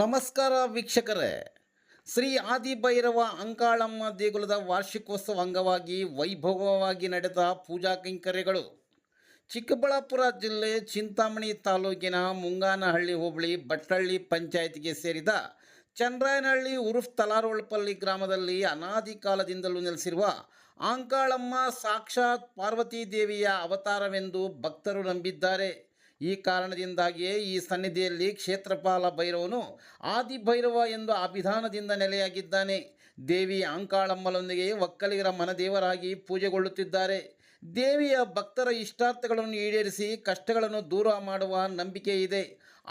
ನಮಸ್ಕಾರ ವೀಕ್ಷಕರೇ. ಶ್ರೀ ಆದಿಭೈರವ ಅಂಕಾಳಮ್ಮ ದೇಗುಲದ ವಾರ್ಷಿಕೋತ್ಸವ ಅಂಗವಾಗಿ ವೈಭವವಾಗಿ ನಡೆದ ಪೂಜಾ ಕೈಂಕರ್ಯಗಳು. ಚಿಕ್ಕಬಳ್ಳಾಪುರ ಜಿಲ್ಲೆ ಚಿಂತಾಮಣಿ ತಾಲೂಕಿನ ಮುಂಗಾನಹಳ್ಳಿ ಹೋಬಳಿ ಬಟ್ಟಹಳ್ಳಿ ಪಂಚಾಯತಿಗೆ ಸೇರಿದ ಚಂದ್ರಾಯನಹಳ್ಳಿ ಉರುಫ್ ತಲಾರೋಳಪಲ್ಲಿ ಗ್ರಾಮದಲ್ಲಿ ಅನಾದಿ ಕಾಲದಿಂದಲೂ ನೆಲೆಸಿರುವ ಅಂಕಾಳಮ್ಮ ಸಾಕ್ಷಾತ್ ಪಾರ್ವತೀ ದೇವಿಯ ಅವತಾರವೆಂದು ಭಕ್ತರು ನಂಬಿದ್ದಾರೆ. ಈ ಕಾರಣದಿಂದಾಗಿಯೇ ಈ ಸನ್ನಿಧಿಯಲ್ಲಿ ಕ್ಷೇತ್ರಪಾಲ ಭೈರವನು ಆದಿಭೈರವ ಎಂದು ಅಭಿಧಾನದಿಂದ ನೆಲೆಯಾಗಿದ್ದಾನೆ. ದೇವಿ ಅಂಕಾಳಮ್ಮನೊಂದಿಗೆ ಒಕ್ಕಲಿಗರ ಮನದೇವರಾಗಿ ಪೂಜೆಗೊಳ್ಳುತ್ತಿದ್ದಾರೆ. ದೇವಿಯ ಭಕ್ತರ ಇಷ್ಟಾರ್ಥಗಳನ್ನು ಈಡೇರಿಸಿ ಕಷ್ಟಗಳನ್ನು ದೂರ ಮಾಡುವ ನಂಬಿಕೆ ಇದೆ.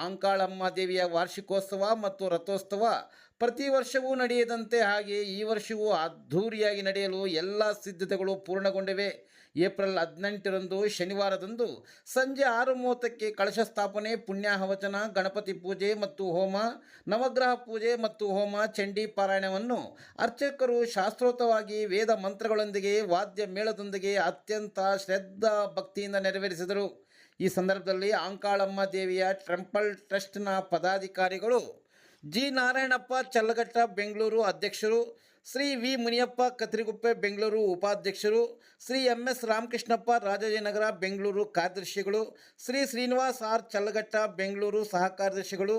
ಅಂಕಾಳಮ್ಮ ದೇವಿಯ ವಾರ್ಷಿಕೋತ್ಸವ ಮತ್ತು ರಥೋತ್ಸವ ಪ್ರತಿ ವರ್ಷವೂ ನಡೆಯದಂತೆ ಹಾಗೆ ಈ ವರ್ಷವೂ ಅದ್ಧೂರಿಯಾಗಿ ನಡೆಯಲು ಎಲ್ಲ ಸಿದ್ಧತೆಗಳು ಪೂರ್ಣಗೊಂಡಿವೆ. ಏಪ್ರಿಲ್ 18ರಂದು ಶನಿವಾರದಂದು ಸಂಜೆ 6:30ಕ್ಕೆ ಕಳಶ ಸ್ಥಾಪನೆ, ಪುಣ್ಯಾಹವಚನ, ಗಣಪತಿ ಪೂಜೆ ಮತ್ತು ಹೋಮ, ನವಗ್ರಹ ಪೂಜೆ ಮತ್ತು ಹೋಮ, ಚಂಡಿ ಪಾರಾಯಣವನ್ನು ಅರ್ಚಕರು ಶಾಸ್ತ್ರೋಕ್ತವಾಗಿ ವೇದ ಮಂತ್ರಗಳೊಂದಿಗೆ ವಾದ್ಯ ಮೇಳದೊಂದಿಗೆ ಅತ್ಯಂತ ಶ್ರದ್ಧಾ ಭಕ್ತಿಯಿಂದ ನೆರವೇರಿಸಿದರು. ಈ ಸಂದರ್ಭದಲ್ಲಿ ಅಂಕಾಳಮ್ಮ ದೇವಿಯ ಟೆಂಪಲ್ ಟ್ರಸ್ಟ್ನ ಪದಾಧಿಕಾರಿಗಳು ಜಿ ನಾರಾಯಣಪ್ಪ ಚಲ್ಲಘಟ್ಟ ಬೆಂಗಳೂರು ಅಧ್ಯಕ್ಷರು, ಶ್ರೀ ವಿ ಮುನಿಯಪ್ಪ ಕತ್ರಿಗುಪ್ಪೆ ಬೆಂಗಳೂರು ಉಪಾಧ್ಯಕ್ಷರು, ಶ್ರೀ MS ರಾಮಕೃಷ್ಣಪ್ಪ ರಾಜಾಜಿನಗರ ಬೆಂಗಳೂರು ಕಾರ್ಯದರ್ಶಿಗಳು, ಶ್ರೀ ಶ್ರೀನಿವಾಸ್ ಆರ್ ಚಲ್ಲಘಟ್ಟ ಬೆಂಗಳೂರು ಸಹ ಕಾರ್ಯದರ್ಶಿಗಳು,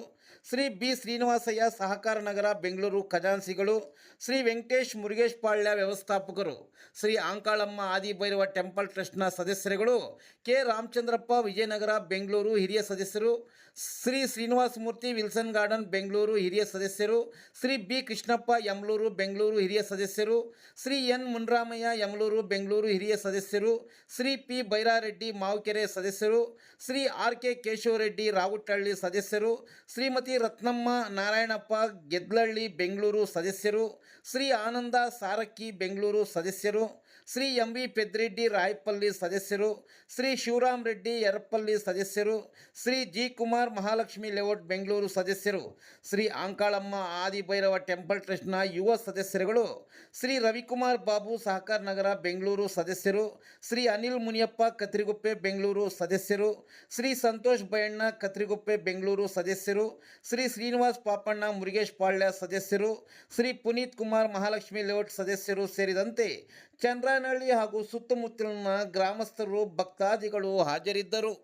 ಶ್ರೀ ಬಿ ಶ್ರೀನಿವಾಸಯ್ಯ ಸಹಕಾರ ನಗರ ಬೆಂಗಳೂರು ಖಜಾನ್ಸಿಗಳು, ಶ್ರೀ ವೆಂಕಟೇಶ್ ಮುರುಗೇಶ್ ಪಾಳ್ಯ ವ್ಯವಸ್ಥಾಪಕರು, ಶ್ರೀ ಅಂಕಾಳಮ್ಮ ಆದಿಭೈರವ ಟೆಂಪಲ್ ಟ್ರಸ್ಟ್ನ ಸದಸ್ಯರುಗಳು, ಕೆ ರಾಮಚಂದ್ರಪ್ಪ ವಿಜಯನಗರ ಬೆಂಗಳೂರು ಹಿರಿಯ ಸದಸ್ಯರು, ಶ್ರೀ ಶ್ರೀನಿವಾಸ ಮೂರ್ತಿ ವಿಲ್ಸನ್ ಗಾರ್ಡನ್ ಬೆಂಗಳೂರು ಹಿರಿಯ ಸದಸ್ಯರು, ಶ್ರೀ ಬಿ ಕೃಷ್ಣಪ್ಪ ಯಮಲೂರು ಬೆಂಗಳೂರು ಹಿರಿಯ ಸದಸ್ಯರು, ಶ್ರೀ ಎನ್ ಮುನ್ರಾಮಯ್ಯ ಯಮಲೂರು ಬೆಂಗಳೂರು ಹಿರಿಯ ಸದಸ್ಯರು, ಶ್ರೀ ಪಿ ಬೈರಾರೆಡ್ಡಿ ಮಾವುಕೆರೆ ಸದಸ್ಯರು, ಶ್ರೀ ಆರ್ ಕೆ ಕೇಶವರೆಡ್ಡಿ ರಾವುಟಹಳ್ಳಿ ಸದಸ್ಯರು, ಶ್ರೀಮತಿ ರತ್ನಮ್ಮ ನಾರಾಯಣಪ್ಪ ಗೆದ್ಲಹಳ್ಳಿ ಬೆಂಗಳೂರು ಸದಸ್ಯರು, ಶ್ರೀ ಆನಂದ ಸಾರಕ್ಕಿ ಬೆಂಗಳೂರು ಸದಸ್ಯರು, ಶ್ರೀ ಎಂ ವಿ ಪೆದ್ರೆಡ್ಡಿ ರಾಯಪಲ್ಲಿ ಸದಸ್ಯರು, ಶ್ರೀ ಶಿವರಾಮ್ ರೆಡ್ಡಿ ಯರಪಲ್ಲಿ ಸದಸ್ಯರು, ಶ್ರೀ ಜಿ ಕುಮಾರ್ ಮಹಾಲಕ್ಷ್ಮಿ ಲೇಔಟ್ ಬೆಂಗಳೂರು ಸದಸ್ಯರು, ಶ್ರೀ ಅಂಕಾಳಮ್ಮ ಆದಿಭೈರವ ಟೆಂಪಲ್ ಟ್ರಸ್ಟ್ನ ಯುವ ಸದಸ್ಯರುಗಳು, ಶ್ರೀ ರವಿಕುಮಾರ್ ಬಾಬು ಸಹಕಾರ ನಗರ ಬೆಂಗಳೂರು ಸದಸ್ಯರು, ಶ್ರೀ ಅನಿಲ್ ಮುನಿಯಪ್ಪ ಕತ್ರಿಗುಪ್ಪೆ ಬೆಂಗಳೂರು ಸದಸ್ಯರು, ಶ್ರೀ ಸಂತೋಷ್ ಬಯಣ್ಣ ಕತ್ರಿಗುಪ್ಪೆ ಬೆಂಗಳೂರು ಸದಸ್ಯರು, ಶ್ರೀ ಶ್ರೀನಿವಾಸ್ ಪಾಪಣ್ಣ ಮುರುಗೇಶ್ ಪಾಳ್ಯ ಸದಸ್ಯರು, ಶ್ರೀ ಪುನೀತ್ ಕುಮಾರ್ ಮಹಾಲಕ್ಷ್ಮಿ ಲೇಔಟ್ ಸದಸ್ಯರು ಸೇರಿದಂತೆ ಚಂದ್ರಾಯನಹಳ್ಳಿ ಹಾಗೂ ಸುತ್ತಮುತ್ತಲಿನ ಗ್ರಾಮಸ್ಥರು ಭಕ್ತಾದಿಗಳು ಹಾಜರಿದ್ದರು.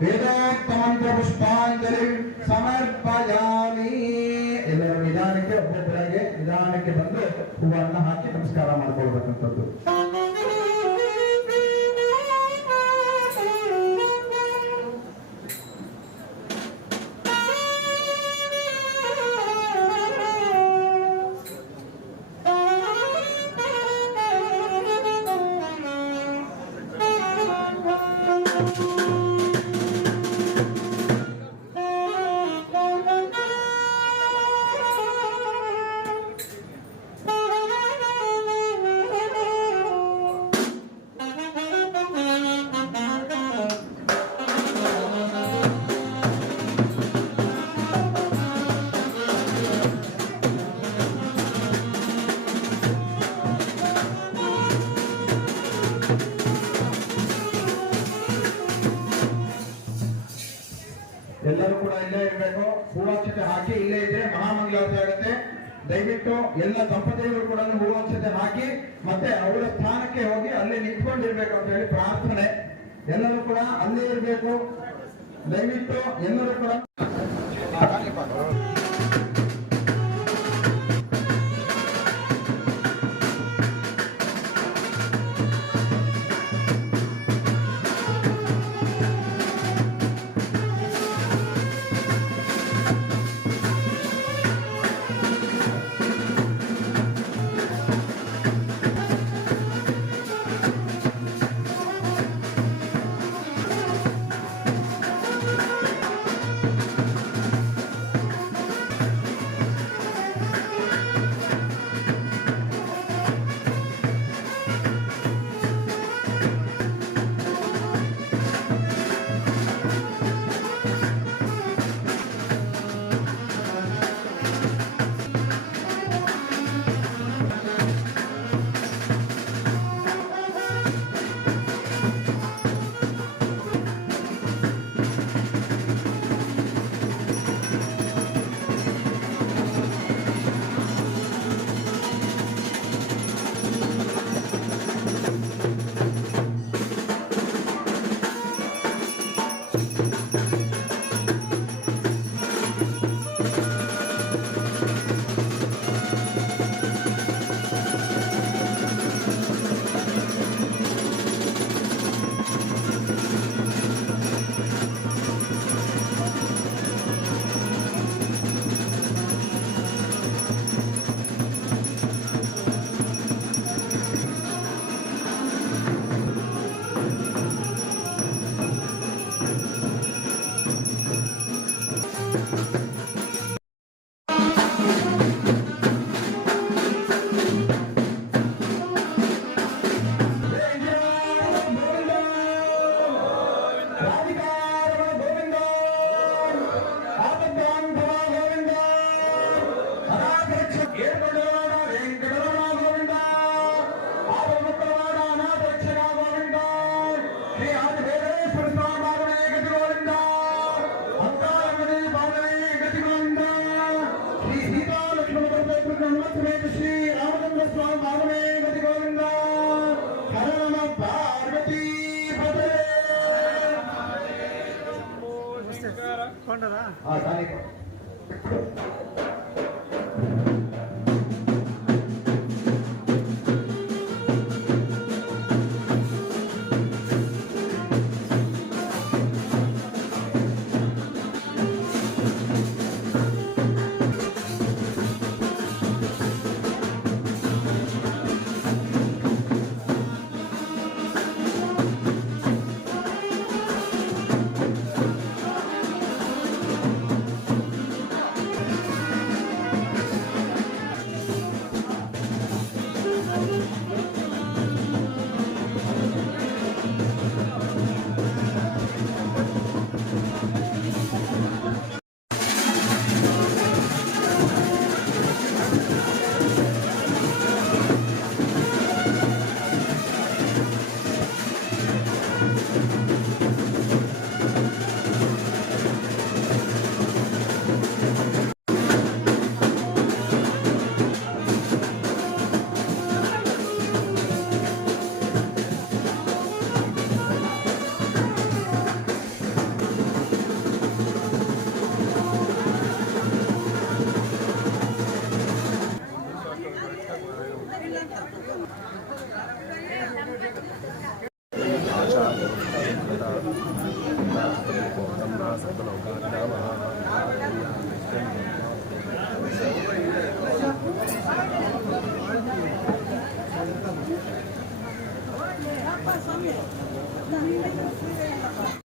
ವೇದೋಕ್ತಮಂತ್ರಪುಷ್ಪಾಂಜಲಿ ಸಮರ್ಪಯಾಮಿ. ಎಲ್ಲರೂ ನಿಧಾನಕ್ಕೆ ಒಬ್ಬೊಬ್ಬರಾಗೆ ನಿಧಾನಕ್ಕೆ ಬಂದು ಹೂವನ್ನು ಹಾಕಿ ನಮಸ್ಕಾರ ಮಾಡ್ಕೊಳ್ಬೇಕಂಥದ್ದು. ಎಲ್ಲರೂ ಕೂಡ ಇಲ್ಲೇ ಇರಬೇಕು. ಹೂವಾಕ್ಷತೆ ಹಾಕಿ ಇಲ್ಲೇ ಇದ್ರೆ ಮಹಾಮಂಗಳಾರತಿ ಆಗುತ್ತೆ. ದಯವಿಟ್ಟು ಎಲ್ಲ ದಂಪತಿಗಳು ಕೂಡ ಹೂವಾಕ್ಷತೆ ಹಾಕಿ ಮತ್ತೆ ಅವರ ಸ್ಥಾನಕ್ಕೆ ಹೋಗಿ ಅಲ್ಲೇ ನಿಂತ್ಕೊಂಡಿರ್ಬೇಕು ಅಂತ ಹೇಳಿ ಪ್ರಾರ್ಥನೆ. ಎಲ್ಲರೂ ಕೂಡ ಅಲ್ಲೇ ಇರಬೇಕು. ದಯವಿಟ್ಟು ಎಲ್ಲರೂ ಕೂಡ ಏರ್ಕೊಂಡವಾಡ ವೆಂಕಟರಮಣ ಗೋವಿಂದ ಆಪಮುಕ್ತವಾಡ ಅನಾಥ ರಕ್ಷಕ ಗೋವಿಂದ ಶ್ರೀ ಆದಿಭೈರವೇಶ್ವರ ಸ್ವಾಮಿ ಬಾಬನೇ ಗತಿ ಗೋವಿಂದ ಅಂಕಾಳಮ್ಮನೇ ಬಾಬನೇ ಗತಿ ಗೋವಿಂದ ಶ್ರೀ ಸೀತಾ ಲಕ್ಷ್ಮಣ ಪರಮೇಶ್ವರ ಹನುಮಂತ ಶ್ರೀ ರಾಮಚಂದ್ರ ಸ್ವಾಮಿ ಬಾಬನೇ ಗತಿ ಗೋವಿಂದ ಹರ ನಮ ಪಾರ್ವತಿ ಪದೇ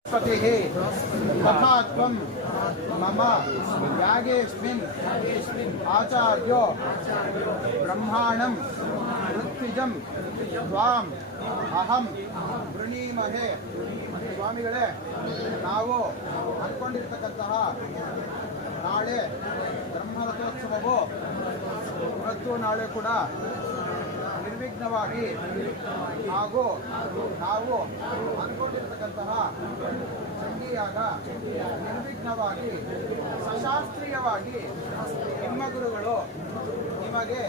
पतिः तथा त्वं मम यागेऽस्मिन् आचार्यो ब्रह्माणं ಋತ್ವಿಜಂ ತ್ವಾಂ ಅಹಂ ವೃಣೀಮಹೆ. ಸ್ವಾಮಿಗಳೇ, ನಾವು ಅಂದ್ಕೊಂಡಿರ್ತಕ್ಕಂತಹ ನಾಳೆ ಬ್ರಹ್ಮರಥೋತ್ಸವವು ಇವತ್ತು ನಾಳೆ ಕೂಡ ನಿರ್ವಿಘ್ನವಾಗಿ ಹಾಗೂ ನಾವು ಅಂದ್ಕೊಂಡಿರ್ತಕ್ಕಂತಹ ಚಂಡೀಯಾಗ ನಿರ್ವಿಘ್ನವಾಗಿ ಸಶಾಸ್ತ್ರೀಯವಾಗಿ ನಿಮ್ಮ ಗುರುಗಳು ನಿಮಗೆ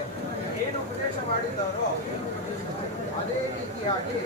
ಏನು ಉಪದೇಶ ಮಾಡಿದ್ದಾರೋ ಅದೇ ರೀತಿಯಾಗಿ